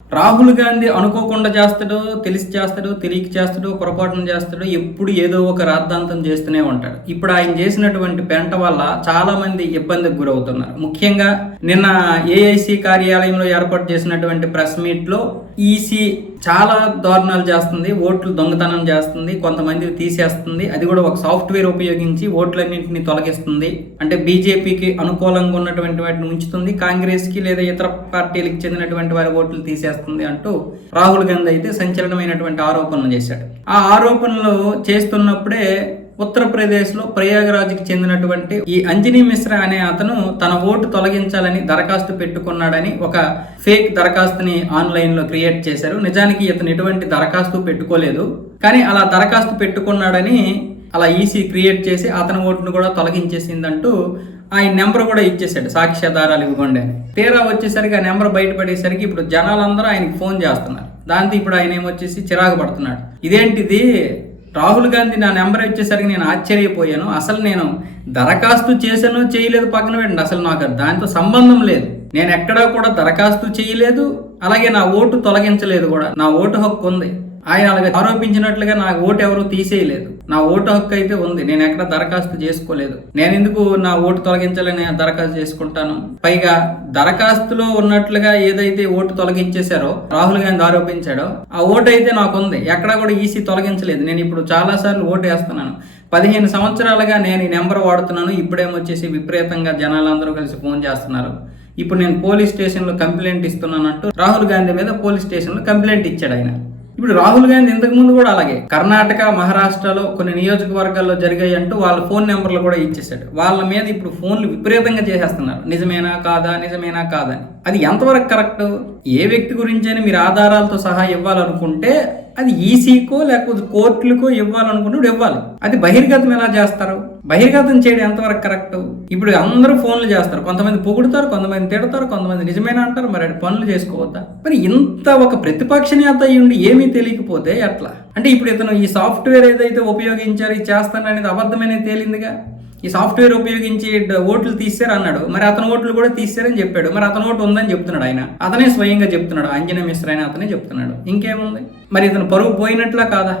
రాహుల్ గాంధీ అనుకోకుండా చేస్తాడో, తెలిసి చేస్తాడో, తెలియక చేస్తాడో, పొరపాటున చేస్తాడో, ఎప్పుడు ఏదో ఒక రాద్ధాంతం చేస్తూనే ఉంటాడు. ఇప్పుడు ఆయన చేసినటువంటి పెంట వల్ల చాలా మంది ఇబ్బందికి గురవుతున్నారు. ముఖ్యంగా నిన్న ఏఐసి కార్యాలయంలో ఏర్పాటు చేసినటువంటి ప్రెస్ మీట్ లో ఈసీ చాలా దారుణాలు చేస్తుంది, ఓట్లు దొంగతనం చేస్తుంది, కొంతమంది తీసేస్తుంది, అది కూడా ఒక సాఫ్ట్వేర్ ఉపయోగించి ఓట్లన్నింటినీ తొలగిస్తుంది. అంటే బీజేపీకి అనుకూలంగా ఉన్నటువంటి వాటిని ఉంచుతుంది, కాంగ్రెస్ కి లేదా ఇతర పార్టీలకు చెందినటువంటి వారి ఓట్లు తీసేస్తుంది అంటూ రాహుల్ గాంధీ అయితే సంచలనమైనటువంటి ఆరోపణలు చేశాడు. ఆ ఆరోపణలు చేస్తున్నప్పుడే ఉత్తరప్రదేశ్లో ప్రయాగరాజ్కి చెందినటువంటి ఈ అంజనీ మిశ్రా అనే అతను తన ఓటు తొలగించాలని దరఖాస్తు పెట్టుకున్నాడని ఒక ఫేక్ దరఖాస్తుని ఆన్లైన్లో క్రియేట్ చేశారు. నిజానికి ఇతను ఎటువంటి దరఖాస్తు పెట్టుకోలేదు, కానీ అలా దరఖాస్తు పెట్టుకున్నాడని అలా ఈసీ క్రియేట్ చేసి అతని ఓటును కూడా తొలగించేసిందంటూ ఆయన నెంబర్ కూడా ఇచ్చేసాడు, సాక్ష్యాధారాలు ఇవ్వకుండా. తీరా వచ్చేసరికి ఆ నెంబర్ బయటపడేసరికి ఇప్పుడు జనాలందరూ ఆయనకి ఫోన్ చేస్తున్నారు. దాంతో ఇప్పుడు ఆయన ఏమొచ్చేసి చిరాకు పడుతున్నాడు. ఇదేంటిది, రాహుల్ గాంధీ నా నెంబర్ ఇచ్చేసరికి నేను ఆశ్చర్యపోయాను. అసలు నేను దరఖాస్తు చేశానో చేయలేదు పక్కన పెట్టండి, అసలు నాకు దాంతో సంబంధం లేదు. నేను ఎక్కడా కూడా దరఖాస్తు చేయలేదు, అలాగే నా ఓటు తొలగించలేదు కూడా. నా ఓటు హక్కు ఉంది. ఆయన అలాగే ఆరోపించినట్లుగా నా ఓటు ఎవరు తీసేయలేదు. నా ఓటు హక్కు అయితే ఉంది. నేను ఎక్కడ దరఖాస్తు చేసుకోలేదు. నేను ఎందుకు నా ఓటు తొలగించాలని దరఖాస్తు చేసుకుంటాను? పైగా దరఖాస్తులో ఉన్నట్లుగా ఏదైతే ఓటు తొలగించేశారో రాహుల్ గాంధీ ఆరోపించాడో ఆ ఓటు అయితే నాకు ఉంది. ఎక్కడా కూడా ఈసీ తొలగించలేదు. నేను ఇప్పుడు చాలా సార్లు ఓటు వేస్తున్నాను. 15 సంవత్సరాలుగా నేను ఈ నెంబర్ వాడుతున్నాను. ఇప్పుడేమొచ్చేసి విపరీతంగా జనాలందరూ కలిసి ఫోన్ చేస్తున్నారు. ఇప్పుడు నేను పోలీస్ స్టేషన్లో కంప్లైంట్ ఇస్తున్నానంటూ రాహుల్ గాంధీ మీద పోలీస్ స్టేషన్లో కంప్లైంట్ ఇచ్చాడు ఆయన. ఇప్పుడు రాహుల్ గాంధీ ఇంతకు ముందు కూడా అలాగే కర్ణాటక, మహారాష్ట్రలో కొన్ని నియోజకవర్గాల్లో జరిగాయి అంటూ వాళ్ళ ఫోన్ నెంబర్లు కూడా ఇచ్చేసాడు. వాళ్ళ మీద ఇప్పుడు ఫోన్లు విపరీతంగా చేసేస్తున్నారు. నిజమేనా కాదా, నిజమేనా కాదా అని. అది ఎంతవరకు కరెక్ట్? ఏ వ్యక్తి గురించైనా మీరు ఆధారాలతో సహా ఇవ్వాలనుకుంటే అది ఈసీకో లేకపోతే కోర్టులకో ఇవ్వాలనుకున్నప్పుడు ఇవ్వాలి. అది బహిర్గతం ఎలా చేస్తారు? బహిర్గతం చేయడం ఎంతవరకు కరెక్ట్? ఇప్పుడు అందరూ ఫోన్లు చేస్తారు. కొంతమంది పొగుడుతారు, కొంతమంది తిడతారు, కొంతమంది నిజమేనా అంటారు. మరి పనులు చేసుకోవద్దా? మరి ఇంత ఒక ప్రతిపక్ష నేత అయ్యుండి ఏమీ తెలియకపోతే ఎట్లా? అంటే ఇప్పుడు ఇతను ఈ సాఫ్ట్వేర్ ఏదైతే ఉపయోగించారు, ఇది చేస్తాననేది అబద్ధమనే తేలిందిగా. ఈ సాఫ్ట్వేర్ ఉపయోగించి ఓట్లు తీశారు అన్నాడు. మరి అతని ఓట్లు కూడా తీశారని చెప్పాడు. మరి అతని ఓటు ఉందని చెప్తున్నాడు ఆయన. అతనే స్వయంగా చెప్తున్నాడు. అంజనీ మిశ్రా అని అతనే చెప్తున్నాడు. ఇంకేముంది? మరి ఇతను పరువు పోయినట్లా కాదా?